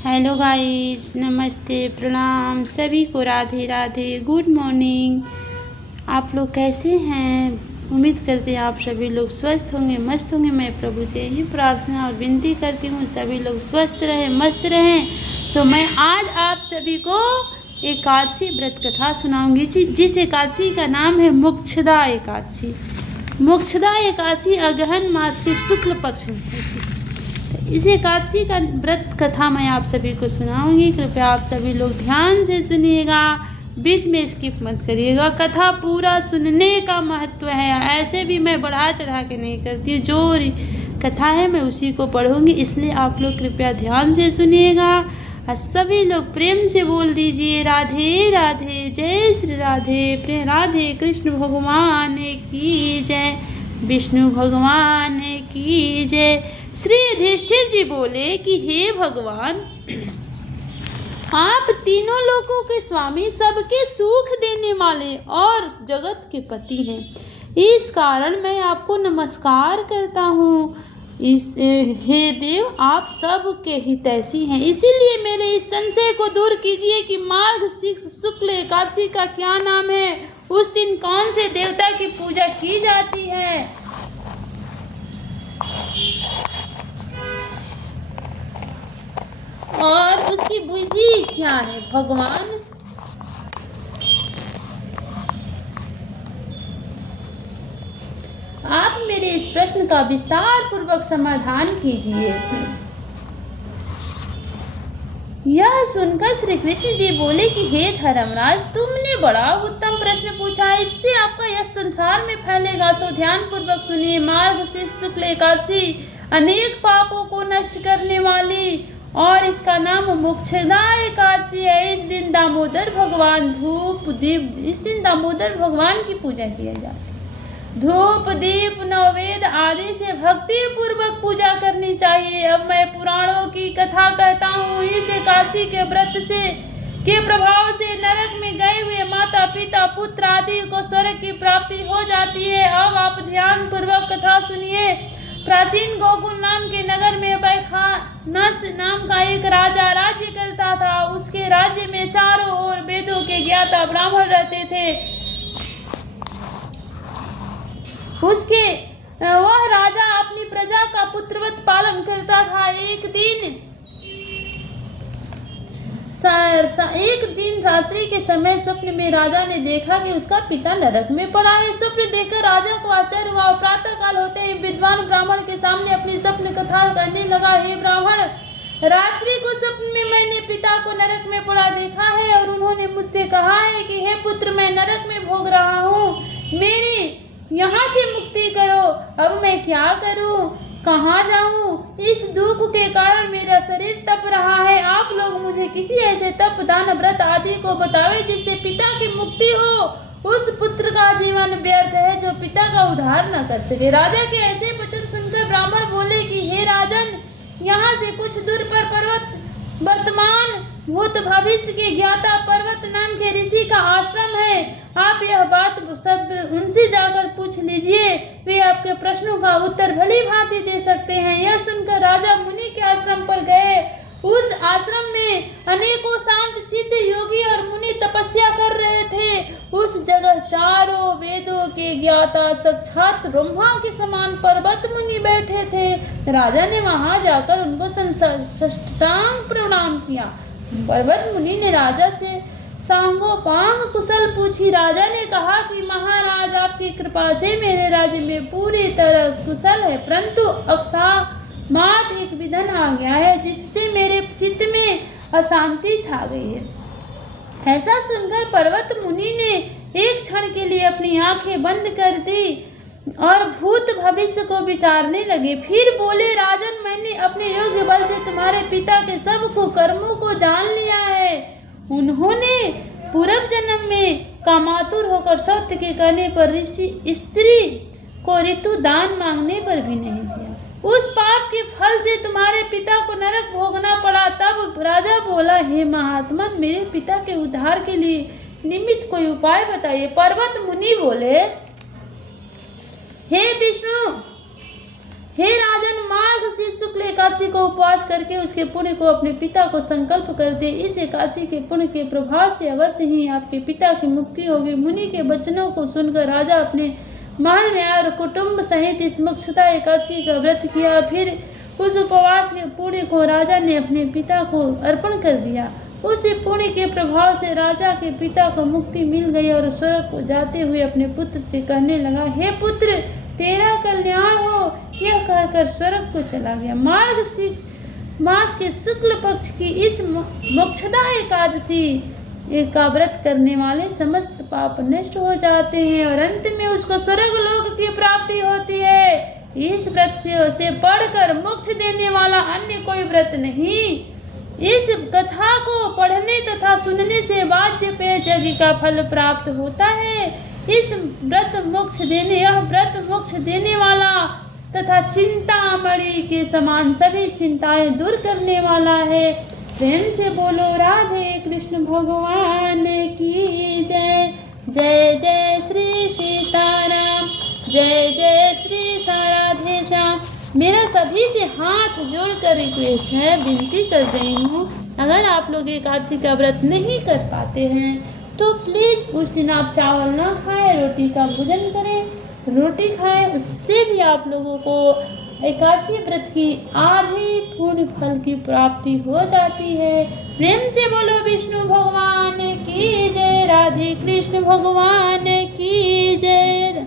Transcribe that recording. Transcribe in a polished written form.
Hello guys, नमस्ते, प्रणाम सभी को, राधे राधे, गुड मॉर्निंग। आप लोग कैसे हैं? उम्मीद करते हैं आप सभी लोग स्वस्थ होंगे, मस्त होंगे। मैं प्रभु से यही प्रार्थना और विनती करती हूँ सभी लोग स्वस्थ रहें, मस्त रहें। तो मैं आज आप सभी को एकादशी व्रत कथा सुनाऊंगी, जिस एकादशी का नाम है मोक्षदा एकादशी। मोक्षदा एकादशी अगहन मास के शुक्ल पक्ष में होती है। इस एकादशी का व्रत कथा मैं आप सभी को सुनाऊंगी। कृपया आप सभी लोग ध्यान से सुनिएगा, बीच में स्किप मत करिएगा। कथा पूरा सुनने का महत्व है। ऐसे भी मैं बढ़ा चढ़ा के नहीं करती हूँ, जो कथा है मैं उसी को पढ़ूंगी, इसलिए आप लोग कृपया ध्यान से सुनिएगा। और सभी लोग प्रेम से बोल दीजिए राधे राधे, जय श्री राधे। प्रेम राधे, कृष्ण भगवान की जय, विष्णु भगवान की जय। श्री युधिष्ठिर जी बोले कि हे भगवान, आप तीनों लोकों के स्वामी, सबके सुख देने वाले और जगत के पति हैं। इस कारण मैं आपको नमस्कार करता हूँ। हे देव, आप सब के हितैषी हैं, इसीलिए मेरे इस संशय को दूर कीजिए कि मार्गशीर्ष शुक्ल एकादशी का क्या नाम है, उस दिन कौन से देवता की पूजा की जाती है और उसकी विधि क्या है। भगवान, आप मेरे इस प्रश्न का विस्तार पूर्वक समाधान कीजिए। यह सुनकर श्री कृष्ण जी बोले कि हे धर्मराज, तुमने बड़ा उत्तम प्रश्न पूछा है, इससे आपका यश संसार में फैलेगा। सो ध्यान पूर्वक सुनिए। मार्गशीर्ष शुक्ल एकादशी अनेक पापों को नष्ट करने वाली और इसका नाम मोक्षदा एकादशी है। इस दिन दामोदर भगवान दामोदर भगवान की पूजा की जाती है। धूप दीप नैवेद्य आदि से भक्ति पूर्वक पूजा करनी चाहिए। अब मैं पुराणों की कथा कहता हूँ। इस एकादशी के व्रत के प्रभाव से नरक में गए हुए माता पिता पुत्र आदि को स्वर्ग की प्राप्ति हो जाती है। अब आप ध्यान पूर्वक कथा सुनिए। प्राचीन गोकुल नाम के नगर में वैखानस नाम का एक राजा राज्य करता था। उसके राज्य में चारों ओर वेदों के ज्ञाता ब्राह्मण रहते थे। वह राजा अपनी प्रजा का पुत्रवत पालन करता था। एक दिन रात्रि के समय स्वप्न में राजा ने देखा कि उसका पिता नरक में पड़ा है। स्वप्न देखकर राजा को आश्चर्य हुआ। प्रातः काल होते ही विद्वान ब्राह्मण के सामने अपनी स्वप्न कथा कहने लगा। हे ब्राह्मण, रात्रि को स्वप्न में मैंने पिता को नरक में पड़ा देखा है और उन्होंने मुझसे कहा है कि हे पुत्र, मैं नरक में भोग रहा हूँ, मेरी यहाँ से मुक्ति करो। अब मैं क्या करूँ, कहाँ जाऊँ? इस दुख के कारण मेरा शरीर तप रहा है। आप लोग मुझे किसी ऐसे तप दान व्रत आदि को बतावे जिससे पिता की मुक्ति हो। उस पुत्र का जीवन व्यर्थ है जो पिता का उद्धार न कर सके। राजा के ऐसे वचन सुनकर ब्राह्मण बोले कि हे राजन, यहाँ से कुछ दूर पर पर्वत वर्तमान भूत भविष्य के ज्ञाता पर्वत नाम के ऋषि का आश्रम है। आप यह बात सब उनसे जाकर पूछ लीजिए, वे आपके प्रश्नों का उत्तर भली भांति दे सकते हैं। यह सुनकर राजा मुनि के आश्रम पर गए। उस आश्रम में अनेकों शांत चित्त योगी और मुनि तपस्या कर रहे थे। उस जगह चारों वेदों के ज्ञाता साक्षात ब्रह्मा के समान पर्वत मुनि बैठे थे। राजा ने वहां जाकर उनको साष्टांग प्रणाम किया। पर्वत मुनि ने राजा से सांगोपांग कुशल पूछी। राजा ने कहा कि महाराज, आपकी कृपा से मेरे राज्य में पूरी तरह कुशल है, परंतु अकस्मात एक विघ्न आ गया है जिससे मेरे चित्त में अशांति छा गई है। ऐसा सुनकर पर्वत मुनि ने एक क्षण के लिए अपनी आंखें बंद कर दी और भूत भविष्य को विचारने लगे। फिर बोले, राजन, मैंने अपने योग्य बल से तुम्हारे पिता के सब कर्मों को जान लिया है। उन्होंने पूर्व जन्म में कामातुर होकर सत्य के कहने पर स्त्री को ऋतु दान मांगने पर भी नहीं दिया। उस पाप के फल से तुम्हारे पिता को नरक भोगना पड़ा। तब राजा बोला, हे महात्मा, मेरे पिता के उद्धार के लिए निमित्त कोई उपाय बताइए। पर्वत मुनि बोले, हे विष्णु, हे राजन, मार्गशीर्ष शुक्ल एकादशी को उपवास करके उसके पुण्य को अपने पिता को संकल्प कर दे। इस एकादशी के पुण्य के प्रभाव से अवश्य ही आपके पिता की मुक्ति होगी। मुनि के वचनों को सुनकर राजा अपने महल में आए और कुटुंब सहित इस मोक्षदा एकादशी का व्रत किया। फिर उस उपवास के पुण्य को राजा ने अपने पिता को अर्पण कर दिया। उस पुण्य के प्रभाव से राजा के पिता को मुक्ति मिल गई और स्वर्ग को जाते हुए अपने पुत्र से कहने लगा, हे पुत्र, तेरा कल्याण हो। यह कहकर स्वर्ग को चला गया। मास के शुक्ल पक्ष की इस मोक्षदा एकादशी का व्रत करने वाले समस्त पाप नष्ट हो जाते हैं और अंत में उसको स्वर्ग लोक की प्राप्ति होती है। इस व्रत से पढ़कर मोक्ष देने वाला अन्य कोई व्रत नहीं। इस कथा को पढ़ने तथा सुनने से वाजपेय यज्ञ का फल प्राप्त होता है। यह व्रत मोक्ष देने वाला तथा चिंतामणि के समान सभी चिंताएं दूर करने वाला है। प्रेम से बोलो राधे कृष्ण भगवान की जय। जय जय श्री सीताराम, जय जय श्री राधे श्याम। मेरा सभी से हाथ जोड़कर रिक्वेस्ट है, विनती कर रही हूँ, अगर आप लोग एकादशी का व्रत नहीं कर पाते हैं तो प्लीज़ उस दिन आप चावल ना खाएं, रोटी का भोजन करें। रोटी खाएं, उससे भी आप लोगों को एकादशी व्रत की आधी पूर्ण फल की प्राप्ति हो जाती है। प्रेम से बोलो विष्णु भगवान की जय, राधे कृष्ण भगवान की जय।